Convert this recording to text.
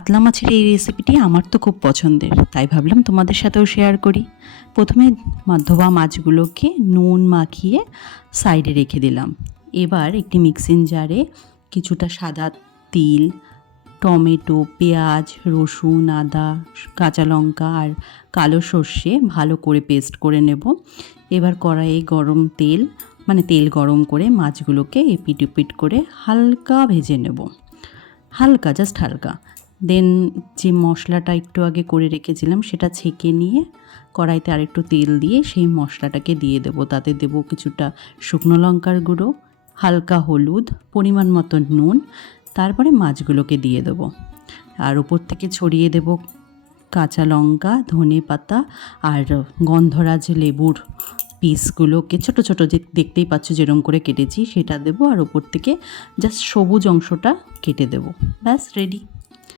কাতলা মাছের এই রেসিপিটি আমার তো খুব পছন্দের, তাই ভাবলাম তোমাদের সাথেও শেয়ার করি। প্রথমে ধোয়া মাছগুলোকে নুন মাখিয়ে সাইডে রেখে দিলাম। এবার একটি মিক্সিং জারে কিছুটা সাদা তিল, টমেটো, পেঁয়াজ, রসুন, আদা, কাঁচা লঙ্কা আর কালো সর্ষে ভালো করে পেস্ট করে নেব। এবার কড়াইয়ে গরম তেল তেল গরম করে মাছগুলোকে এপিট ওপিট করে হালকা ভেজে নেব, হালকা, জাস্ট হালকা। দেন যে মশলাটা একটু আগে করে রেখেছিলাম সেটা ছেঁকে নিয়ে কড়াইতে আরেকটু তেল দিয়ে সেই মশলাটাকে দিয়ে দেব। তাতে দেব কিছুটা শুকনো লঙ্কার গুঁড়ো, হালকা হলুদ, পরিমাণ মতো নুন, তারপরে মাছগুলোকে দিয়ে দেব। আর উপর থেকে ছড়িয়ে দেব কাঁচা লঙ্কা, ধনে পাতা আর গন্ধরাজ লেবুর পিসগুলোকে ছোটো ছোটো যে দেখতেই পাচ্ছ যেরকম করে কেটেছি সেটা দেবো। আর ওপর থেকে জাস্ট সবুজ অংশটা কেটে দেবো। ব্যাস রেডি।